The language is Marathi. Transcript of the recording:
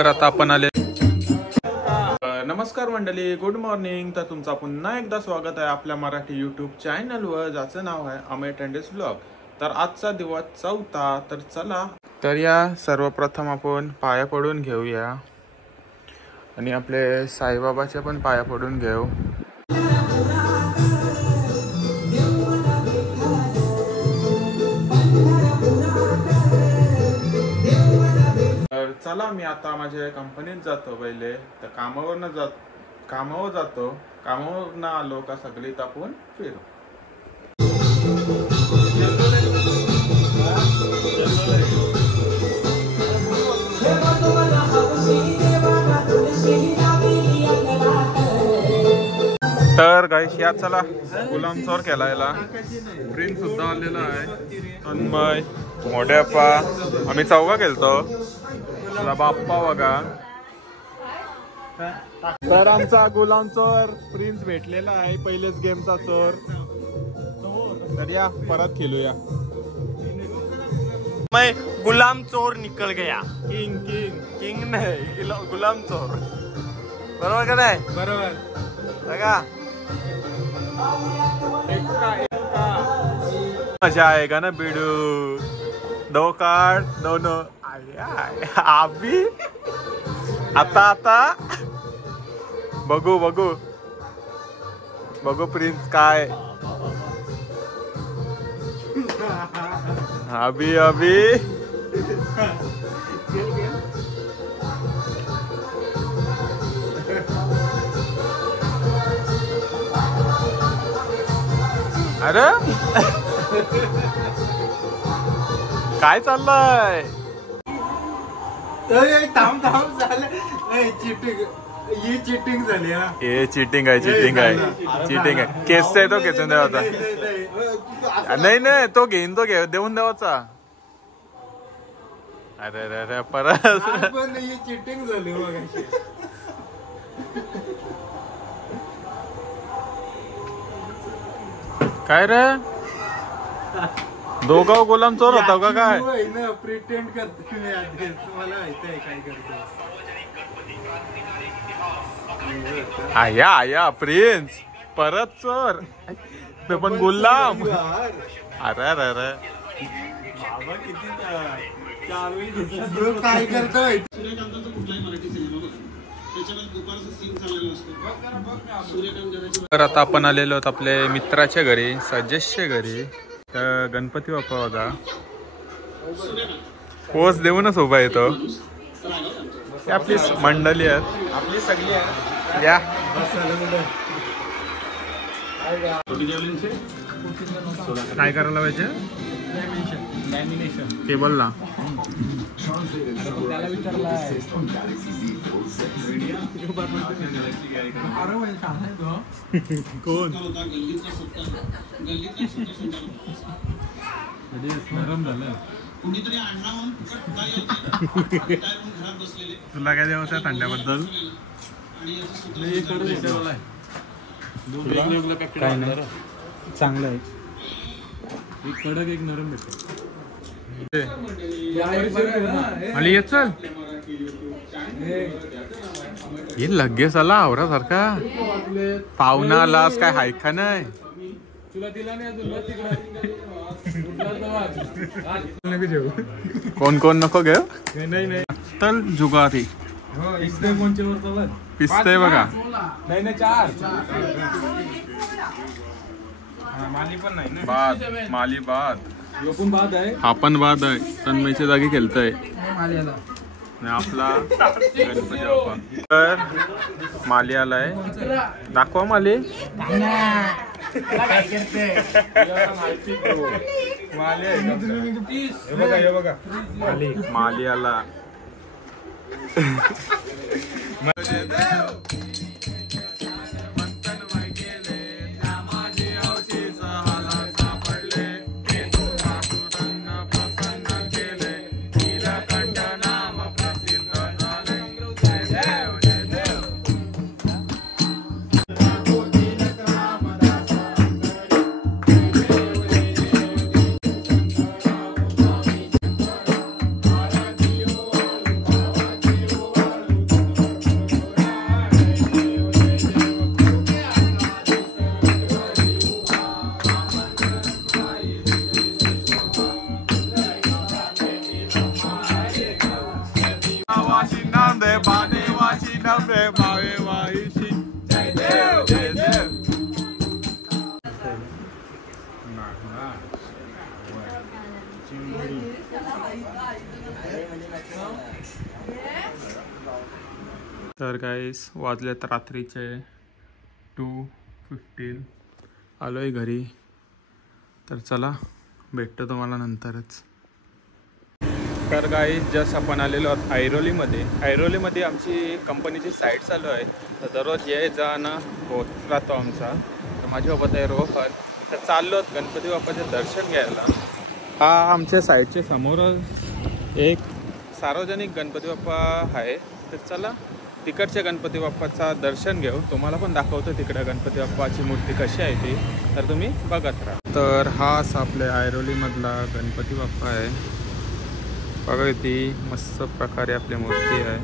तर आता आपण आले. नमस्कार मंडळी, गुड मॉर्निंग. तर तुमचा पुन्हा एकदा स्वागत आहे आपल्या मराठी यूट्यूब चॅनलवर, ज्याचं नाव आहे अमेय टेंडेस ब्लॉग. तर आजचा दिवस 4था. तर चला, तर या सर्वप्रथम आपण पाया पडून घेऊया आणि आपले साईबाबाचे पण पाया पडून घेऊ. तर चला, मी आता माझ्या कंपनीत जातो. पहिले तर कामावर जातो. कामावरनं आलो का सगळीत आपण फिरू. तर गाईस, या चला गुलामचोर खेळायला. प्रिन्स सुद्धा आलेला आहे, तन्मय, मोठ्याप्पा, आम्ही चौघा खेळतो. बाप्पा बघा. तर आमचा गुलाम चोर प्रिन्स भेटलेला आहे, पहिलेच गेमचा चोर. तर या परत खेळूया. मैं गुलाम चोर निकल गया. किंग किंग किंग नाही, गुलाम चोर. बरोबर का नाही? बरोबर बघा, मजा आहे का ना बिडू. 2 कार्ड दोनों आबी. आता बघू प्रिन्स काय. अभी अरे काय चाललंय? थांब झालं. ही चिटिंग झाली. हे चिटिंग आहे. केस आहे तो खेचून द्यावाचा. नाही तो घेईन, देऊन द्यावाचा. अरे परत पण ही चिटिंग झाली मग. काय रे, दोघं गुलाम चोर होता का काय? प्रिटेंड करते मला माहिती आहे काय करतो. आया प्रिन्स परत चोर. ते पण गुलाम. अरे बाबा किती काय करतोय. तर आता आपण आलेलो आहोत आपल्या मित्राच्या घरी, सजेशच्या घरी. तर गणपती बाप्पा बघा, पोच देऊनच उभा येतो. आपली मंडळी आहेत, आपली सगळी आहे. या काय करायला पाहिजे? लॅमिनेशन केबलला. कोण तुला काय द्यावं त्या थंड्याबद्दल? काय नाही, चांगलं आहे. एक कडक एक नरम भेटतो. ये चल, हे लगेच आला आवरा सारखा. पाहुणा आलास काय हाय का नाही? कोण नको घेऊ. नाही चल जुगारी पिसते बघा. नाही 4 माली बाद हा पण बाद आहे. तन्मयच्या जागी खेळतय आपला गणपती बाप्पा. तर माली आलाय, दाखवा माली. माली आला. राम रे मावे माहिशी जय देव जय देव. तर गाईस वाजलेत रात्रीचे 2:15. आलोय घरी. तर चला भेटतो तुम्हाला नंतरच. तर गाईस जस्ट आपण आलेलो आहोत ऐरोलीमध्ये आमची कंपनीची साईट चालू आहे. तर दररोज ये जाणं होत राहतो आमचा. तर माझ्यासोबत आहे रोहन. तर चाललो आहोत गणपती बाप्पाचे दर्शन घ्यायला. हा आमच्या साईटच्या समोरच एक सार्वजनिक गणपती बाप्पा आहे. तर चला तिकडच्या गणपती बाप्पाचा दर्शन घेऊ. तुम्हाला पण दाखवतो तिकडे गणपती बाप्पाची मूर्ती कशी आहे ती. तर तुम्ही बघत राहा. तर हा आपल्या ऐरोलीमधला गणपती बाप्पा आहे. बघा ती मस्त प्रकारे आपली मूर्ती आहे.